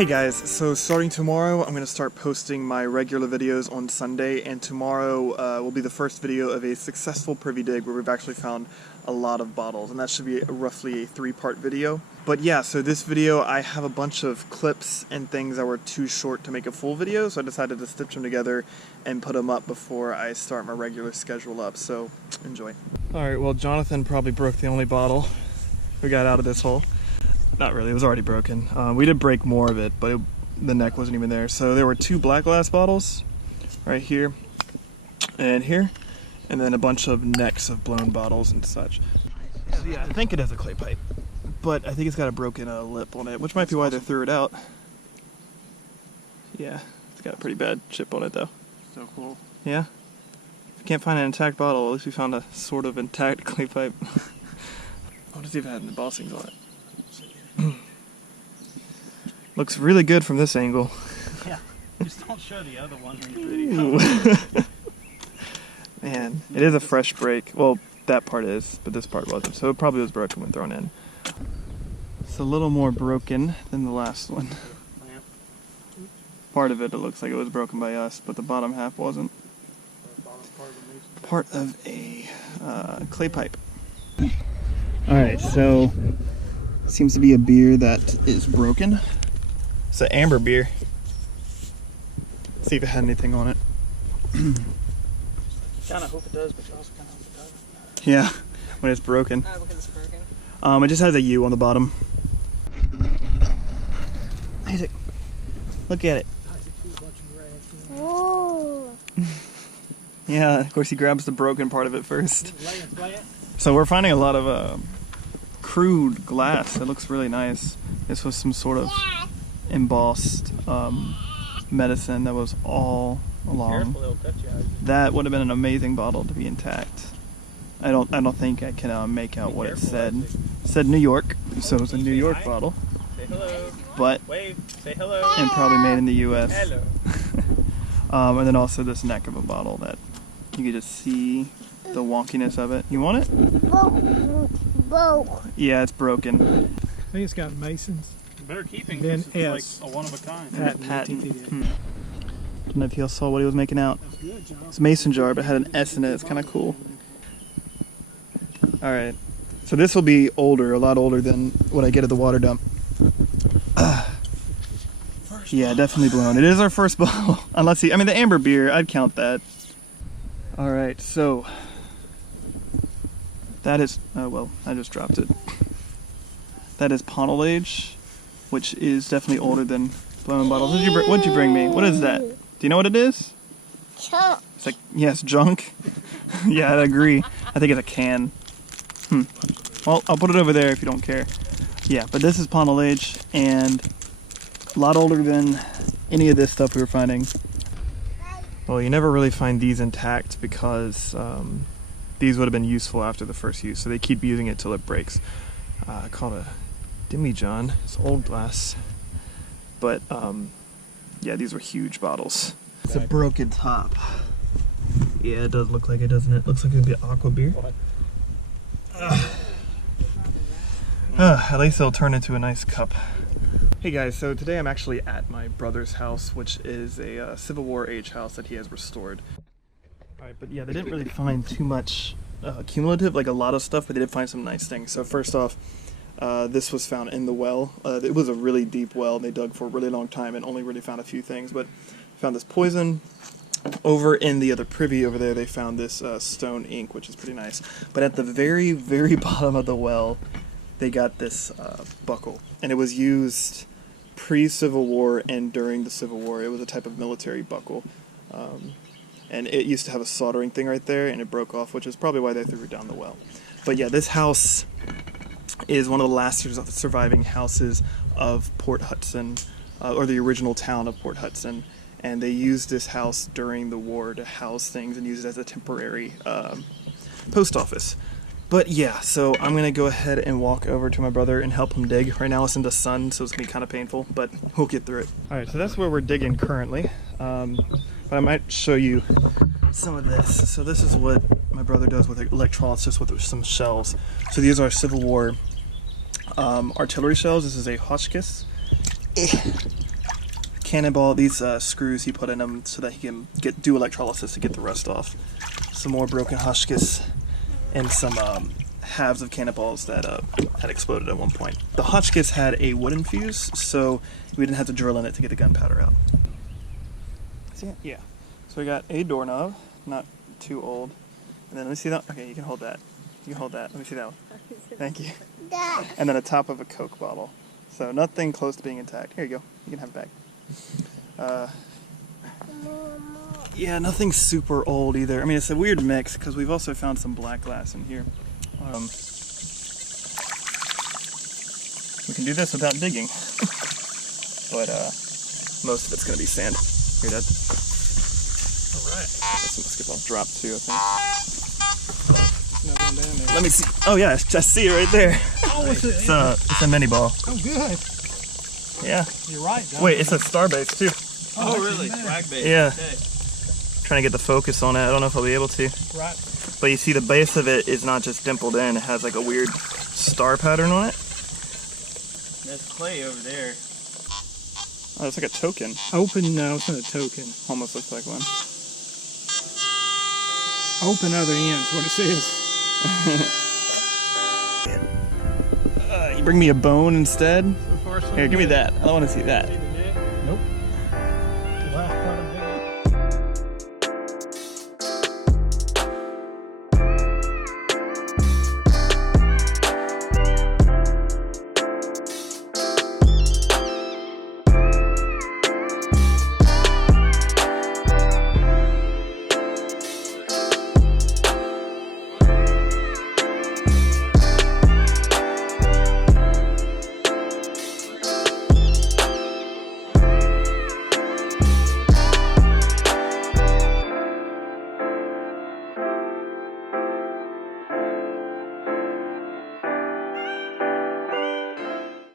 Hey guys, so starting tomorrow I'm going to start posting my regular videos on Sunday, and tomorrow will be the first video of a successful privy dig where we've actually found a lot of bottles, and that should be roughly a 3-part video. But yeah, so this video I have a bunch of clips and things that were too short to make a full video, so I decided to stitch them together and put them up before I start my regular schedule up, so enjoy. Alright, well Jonathan probably broke the only bottle we got out of this hole. Not really, it was already broken. We did break more of it, but the neck wasn't even there. So there were 2 black glass bottles right here and here, and then a bunch of necks of blown bottles and such. So yeah, I think it has a clay pipe, but I think it's got a broken lip on it, which might be why they threw it out. Yeah, it's got a pretty bad chip on it though. So cool. Yeah? If you can't find an intact bottle, at least we found a sort of intact clay pipe. I want to see if it had any embossings on it. Looks really good from this angle. Yeah, just don't show the other one in the video. Man, it is a fresh break. Well, that part is, but this part wasn't. So it probably was broken when thrown in. It's a little more broken than the last one. Part of it looks like it was broken by us, but the bottom half wasn't. Part of a clay pipe. Alright, so seems to be a beer that is broken. It's an amber beer. See if it had anything on it. Kind of hope it does, but you also kind of hope it doesn't. Yeah, when it's broken. Oh, because it's broken. It just has a U on the bottom. Isaac, look at it. Oh. Yeah, of course he grabs the broken part of it first. So we're finding a lot of crude glass. It looks really nice. This was some sort of embossed medicine that was all along. That would have been an amazing bottle to be intact. I don't think I can make out what it said. It said New York, so it was a New York bottle. Say hello. But Wave. Say hello. and probably made in the U.S. Hello. And then also this neck of a bottle that you can just see the wonkiness of it. You want it? Broke. Yeah, it's broken. I think it's got Masons. Better keeping Then this. It's like a one of a kind. Patent. TTD. Don't know if y'all saw what he was making out. That's good, John. It's a mason jar, but it had an S in it. It's kind of cool. Alright, so this will be older, a lot older than what I get at the water dump. Yeah, definitely blown. It is our first bottle. Unless I mean the amber beer, I'd count that. Alright, so that is, oh well, I just dropped it. That is Ponnell Age, which is definitely older than blown bottles. What'd you bring me? What is that? Do you know what it is? Chunk. It's like, yes, junk. Yeah, I'd agree. I think it's a can. Well, I'll put it over there if you don't care. Yeah, but this is Ponnell Age, and a lot older than any of this stuff we were finding. Well, you never really find these intact because these would have been useful after the first use, so they keep using it till it breaks. Called a demijohn. It's old glass, but yeah, these were huge bottles. It's a broken top. Yeah, it does look like it, doesn't it? Looks like it'd be aqua beer. At least it'll turn into a nice cup. Hey guys, so today I'm actually at my brother's house, which is a Civil War age house that he has restored. Alright, but yeah, they didn't really find too much cumulative, like a lot of stuff, but they did find some nice things. So first off, this was found in the well. It was a really deep well, and they dug for a really long time and only really found a few things, but found this poison. Over in the other privy over there, they found this stone ink, which is pretty nice. But at the very, very bottom of the well, they got this buckle, and it was used pre-Civil War and during the Civil War. It was a type of military buckle, and it used to have a soldering thing right there, and it broke off, which is probably why they threw it down the well. But yeah, this house is one of the last surviving houses of Port Hudson, or the original town of Port Hudson, and they used this house during the war to house things and use it as a temporary post office. But yeah, so I'm going to go ahead and walk over to my brother and help him dig. Right now it's in the sun, so it's going to be kind of painful, but we'll get through it. Alright, so that's where we're digging currently. But I might show you some of this. So this is what my brother does with electrolysis with some shells. So these are Civil War artillery shells. This is a Hotchkiss. cannonball, these screws he put in them so that he can do electrolysis to get the rust off. Some more broken Hotchkiss and some halves of cannonballs that had exploded at one point. The Hotchkiss had a wooden fuse, so we didn't have to drill in it to get the gunpowder out. See it? Yeah. So we got a doorknob, not too old. And then let me see that. Okay, you can hold that. You can hold that. Let me see that one. Thank you. Dad. And then a top of a Coke bottle. So nothing close to being intact. Here you go. You can have it back. Yeah, nothing super old either. I mean, it's a weird mix because we've also found some black glass in here. We can do this without digging. But most of it's going to be sand. Here, Dad. Alright. This basketball dropped too, I think. Nothing down there. Let me see. Oh yeah, I see it right there. Oh, It's a mini ball. Oh, good. Yeah. You're right, John. Wait, it's a star base too. Oh, really? Swag base. Yeah. Okay. Trying to get the focus on it. I don't know if I'll be able to. Right. But you see the base of it is not just dimpled in. It has like a weird star pattern on it. There's clay over there. Oh, it's like a token. Open, no, it's not a token. Almost looks like one. Open other ends, what it says. You bring me a bone instead? So far, so Here, give me good. that. I don't want to see that.